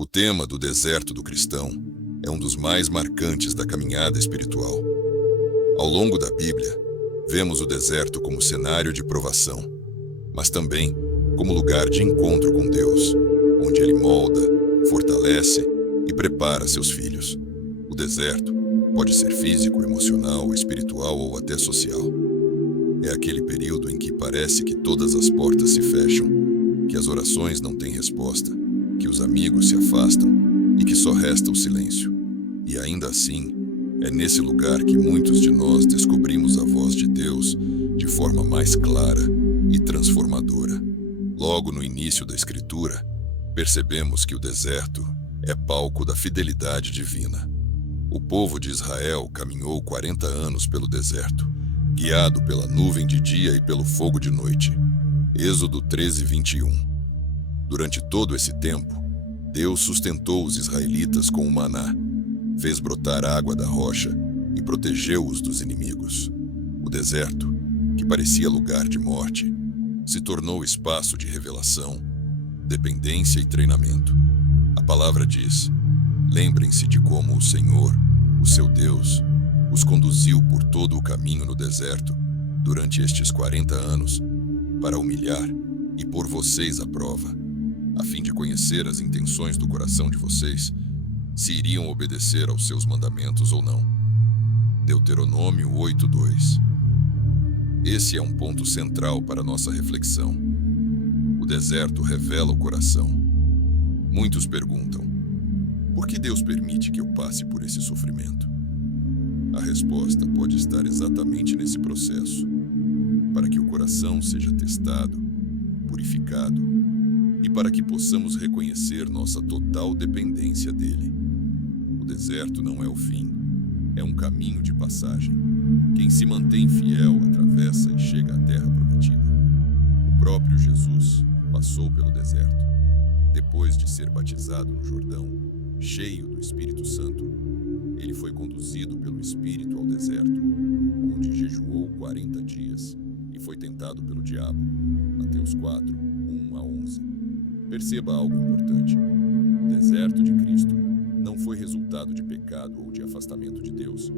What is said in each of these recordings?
O tema do deserto do cristão é um dos mais marcantes da caminhada espiritual. Ao longo da Bíblia, vemos o deserto como cenário de provação, mas também como lugar de encontro com Deus, onde Ele molda, fortalece e prepara seus filhos. O deserto pode ser físico, emocional, espiritual ou até social. É aquele período em que parece que todas as portas se fecham, que as orações não têm resposta, que os amigos se afastam e que só resta o silêncio. E ainda assim, é nesse lugar que muitos de nós descobrimos a voz de Deus de forma mais clara e transformadora. Logo no início da Escritura, percebemos que o deserto é palco da fidelidade divina. O povo de Israel caminhou 40 anos pelo deserto, guiado pela nuvem de dia e pelo fogo de noite. Êxodo 13:21. Durante todo esse tempo, Deus sustentou os israelitas com o maná, fez brotar água da rocha e protegeu-os dos inimigos. O deserto, que parecia lugar de morte, se tornou espaço de revelação, dependência e treinamento. A palavra diz: lembrem-se de como o Senhor, o seu Deus, os conduziu por todo o caminho no deserto durante estes 40 anos para humilhar e pôr vocês à prova, a fim de conhecer as intenções do coração de vocês, se iriam obedecer aos seus mandamentos ou não. Deuteronômio 8:2. Esse é um ponto central para nossa reflexão. O deserto revela o coração. Muitos perguntam: por que Deus permite que eu passe por esse sofrimento? A resposta pode estar exatamente nesse processo, para que o coração seja testado, purificado e para que possamos reconhecer nossa total dependência dele. O deserto não é o fim, é um caminho de passagem. Quem se mantém fiel atravessa e chega à terra prometida. O próprio Jesus passou pelo deserto. Depois de ser batizado no Jordão, cheio do Espírito Santo, ele foi conduzido pelo Espírito ao deserto, onde jejuou 40 dias e foi tentado pelo diabo. Mateus 4:1-11. Perceba algo importante. O deserto de Cristo não foi resultado de pecado ou de afastamento de Deus,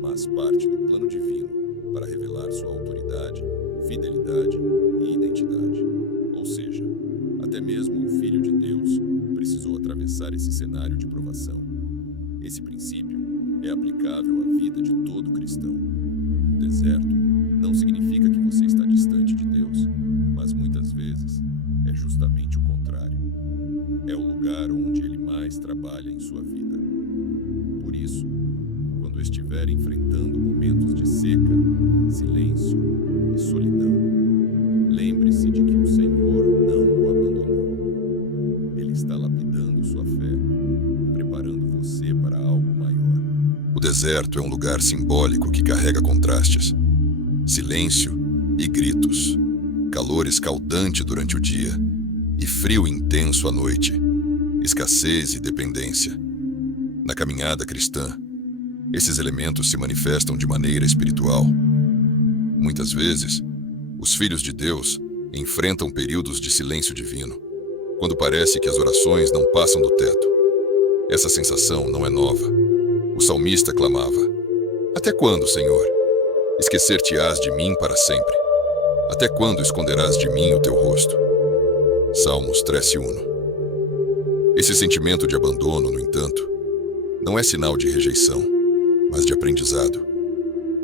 mas parte do plano divino para revelar sua autoridade, fidelidade e identidade. Ou seja, até mesmo o Filho de Deus precisou atravessar esse cenário de provação. Esse princípio é aplicável à vida de todo cristão. O deserto não significa que você está distante de Deus, mas muitas vezes é justamente o contrário. É o lugar onde Ele mais trabalha em sua vida. Por isso, quando estiver enfrentando momentos de seca, silêncio e solidão, lembre-se de que o Senhor não o abandonou. Ele está lapidando sua fé, preparando você para algo maior. O deserto é um lugar simbólico que carrega contrastes: silêncio e gritos, calor escaldante durante o dia e frio intenso à noite, escassez e dependência. Na caminhada cristã, esses elementos se manifestam de maneira espiritual. Muitas vezes, os filhos de Deus enfrentam períodos de silêncio divino, quando parece que as orações não passam do teto. Essa sensação não é nova. O salmista clamava: até quando, Senhor? Esquecer-te-ás de mim para sempre. Até quando esconderás de mim o teu rosto? Salmos 3:1. Esse sentimento de abandono, no entanto, não é sinal de rejeição, mas de aprendizado.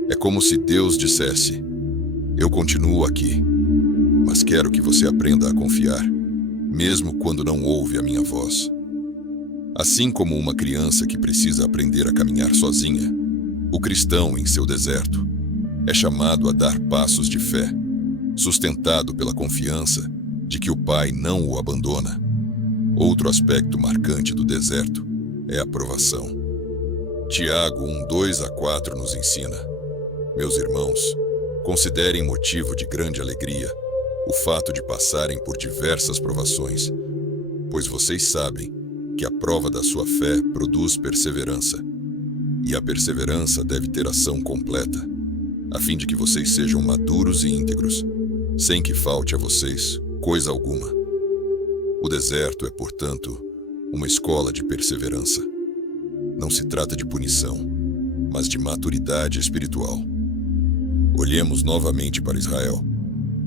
É como se Deus dissesse: eu continuo aqui, mas quero que você aprenda a confiar, mesmo quando não ouve a minha voz. Assim como uma criança que precisa aprender a caminhar sozinha, o cristão em seu deserto é chamado a dar passos de fé, sustentado pela confiança de que o Pai não o abandona. Outro aspecto marcante do deserto é a provação. Tiago 1:2-4 nos ensina: meus irmãos, considerem motivo de grande alegria o fato de passarem por diversas provações, pois vocês sabem que a prova da sua fé produz perseverança, e a perseverança deve ter ação completa, a fim de que vocês sejam maduros e íntegros, sem que falte a vocês coisa alguma. O deserto é, portanto, uma escola de perseverança. Não se trata de punição, mas de maturidade espiritual. Olhemos novamente para Israel.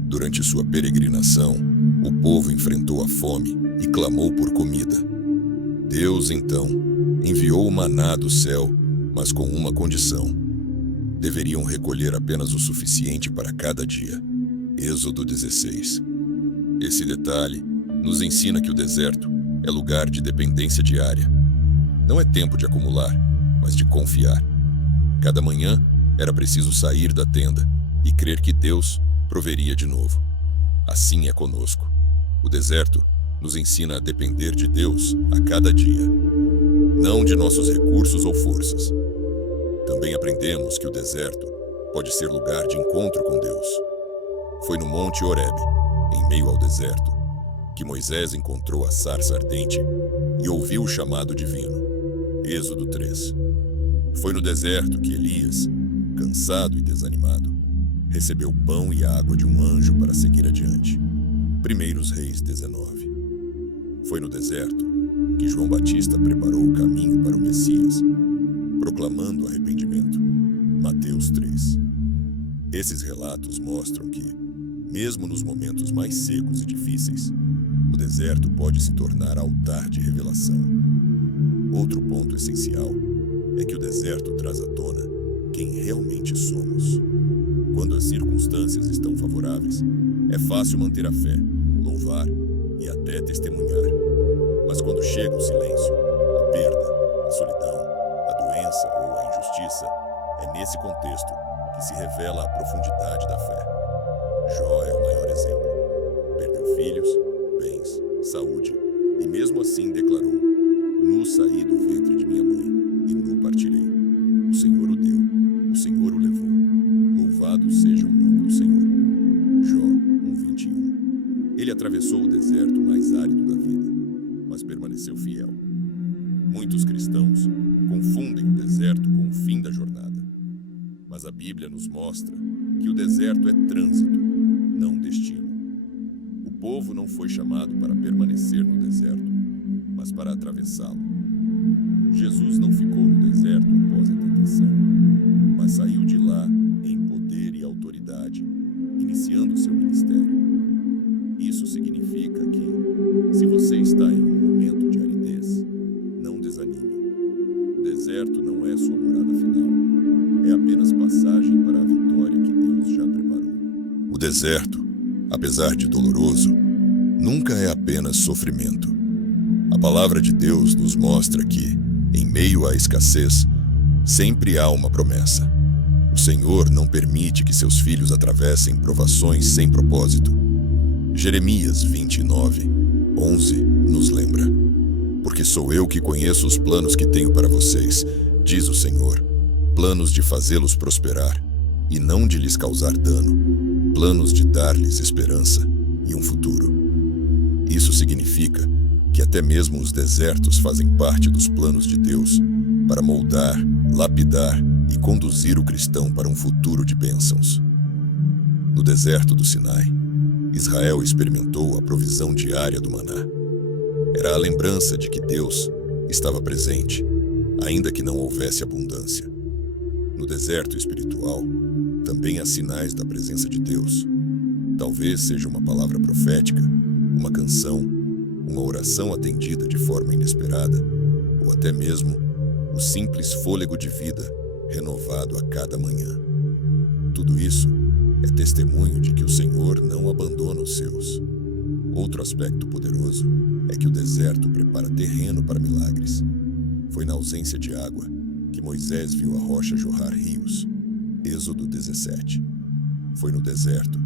Durante sua peregrinação, o povo enfrentou a fome e clamou por comida. Deus, então, enviou o maná do céu, mas com uma condição: deveriam recolher apenas o suficiente para cada dia. Êxodo 16. Esse detalhe nos ensina que o deserto é lugar de dependência diária. Não é tempo de acumular, mas de confiar. Cada manhã era preciso sair da tenda e crer que Deus proveria de novo. Assim é conosco. O deserto nos ensina a depender de Deus a cada dia, não de nossos recursos ou forças. Também aprendemos que o deserto pode ser lugar de encontro com Deus. Foi no Monte Horebe, em meio ao deserto, que Moisés encontrou a sarça ardente e ouviu o chamado divino. Êxodo 3. Foi no deserto que Elias, cansado e desanimado, recebeu pão e água de um anjo para seguir adiante. 1 Reis 19. Foi no deserto que João Batista preparou o caminho para o Messias, proclamando arrependimento. Mateus 3. Esses relatos mostram que, mesmo nos momentos mais secos e difíceis, o deserto pode se tornar altar de revelação. Outro ponto essencial é que o deserto traz à tona quem realmente somos. Quando as circunstâncias estão favoráveis, é fácil manter a fé, louvar e até testemunhar. Mas quando chega o silêncio, a perda, a solidão, a doença ou a injustiça, é nesse contexto que se revela a profundidade da fé. Jó é o maior exemplo. Perdeu filhos, bens, saúde, e mesmo assim declarou: "Nu saí do ventre de minha mãe, e nu partirei. O Senhor o deu, o Senhor o levou. Louvado seja o nome do Senhor." Jó 1:21. Ele atravessou o deserto mais árido da vida, mas permaneceu fiel. Muitos cristãos confundem o deserto com o fim da jornada. Mas a Bíblia nos mostra que o deserto é trânsito, não destino. O povo não foi chamado para permanecer no deserto, mas para atravessá-lo. Jesus não ficou no deserto após a tentação, mas saiu de lá em poder e autoridade, iniciando seu ministério. Isso significa que, se você está em um momento de aridez, não desanime. O deserto não é sua morada final, é apenas passagem para a vitória que Deus já preparou. O deserto, apesar de doloroso, nunca é apenas sofrimento. A palavra de Deus nos mostra que, em meio à escassez, sempre há uma promessa. O Senhor não permite que seus filhos atravessem provações sem propósito. Jeremias 29:11 nos lembra: "Porque sou eu que conheço os planos que tenho para vocês, diz o Senhor, planos de fazê-los prosperar e não de lhes causar dano, planos de dar-lhes esperança e um futuro." Isso significa que até mesmo os desertos fazem parte dos planos de Deus para moldar, lapidar e conduzir o cristão para um futuro de bênçãos. No deserto do Sinai, Israel experimentou a provisão diária do maná. Era a lembrança de que Deus estava presente, ainda que não houvesse abundância. No deserto espiritual, também há sinais da presença de Deus. Talvez seja uma palavra profética, uma canção, uma oração atendida de forma inesperada, ou até mesmo o simples fôlego de vida renovado a cada manhã. Tudo isso é testemunho de que o Senhor não abandona os seus. Outro aspecto poderoso é que o deserto prepara terreno para milagres. Foi na ausência de água que Moisés viu a rocha jorrar rios. Êxodo 17. Foi no deserto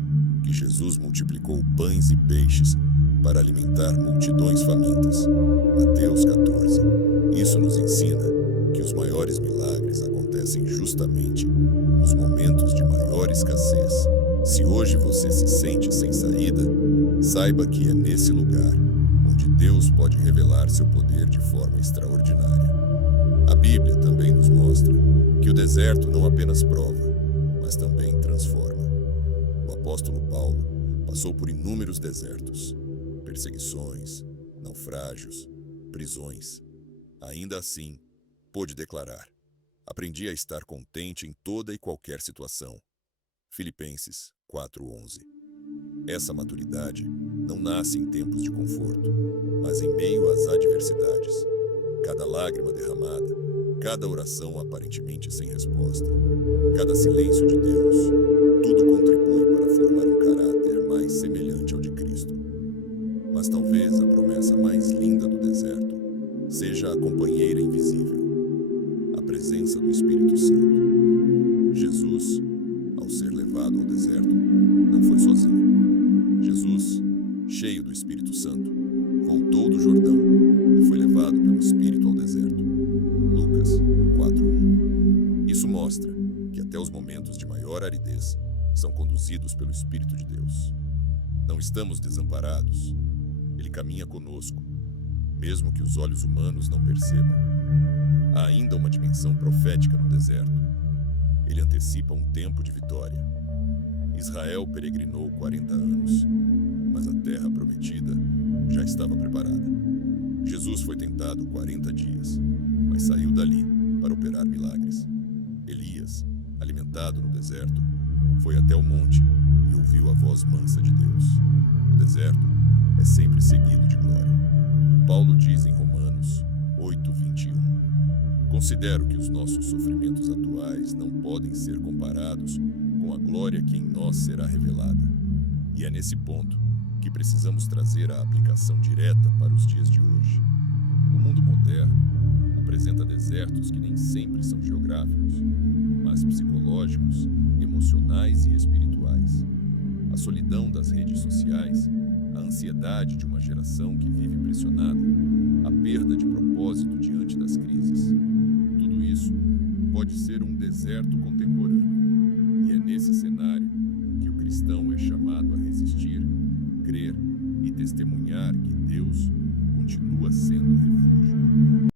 que Jesus multiplicou pães e peixes para alimentar multidões famintas. Mateus 14. Isso nos ensina que os maiores milagres acontecem justamente nos momentos de maior escassez. Se hoje você se sente sem saída, saiba que é nesse lugar onde Deus pode revelar seu poder de forma extraordinária. A Bíblia também nos mostra que o deserto não apenas prova, mas também transforma. O apóstolo Paulo passou por inúmeros desertos, perseguições, naufrágios, prisões. Ainda assim, pôde declarar: aprendi a estar contente em toda e qualquer situação. Filipenses 4:11. Essa maturidade não nasce em tempos de conforto, mas em meio às adversidades. Cada lágrima derramada, cada oração aparentemente sem resposta, cada silêncio de Deus, tudo contribui para formar um caráter mais semelhante ao de Cristo. Mas talvez a promessa mais linda do deserto seja a companheira invisível, a presença do Espírito Santo. Jesus, ao ser levado ao deserto, não foi sozinho. Jesus, cheio do Espírito Santo, voltou do Jordão e foi levado pelo Espírito ao deserto. Lucas 4:1. Isso mostra que até os momentos de maior aridez são conduzidos pelo Espírito de Deus. Não estamos desamparados. Ele caminha conosco, mesmo que os olhos humanos não percebam. Há ainda uma dimensão profética no deserto. Ele antecipa um tempo de vitória. Israel peregrinou 40 anos, mas a terra prometida já estava preparada. Jesus foi tentado 40 dias, mas saiu dali para operar milagres. Elias, alimentado no deserto, foi até o monte e ouviu a voz mansa de Deus. O deserto é sempre seguido de glória. Paulo diz em Romanos 8:21: considero que os nossos sofrimentos atuais não podem ser comparados com a glória que em nós será revelada. E é nesse ponto que precisamos trazer a aplicação direta para os dias de hoje. O mundo moderno apresenta desertos que nem sempre são geográficos, mas psicológicos, emocionais e espirituais. A solidão das redes sociais, a ansiedade de uma geração que vive pressionada, a perda de propósito diante das crises. Tudo isso pode ser um deserto contemporâneo. E é nesse cenário que o cristão é chamado a resistir, crer e testemunhar que Deus continua sendo refúgio.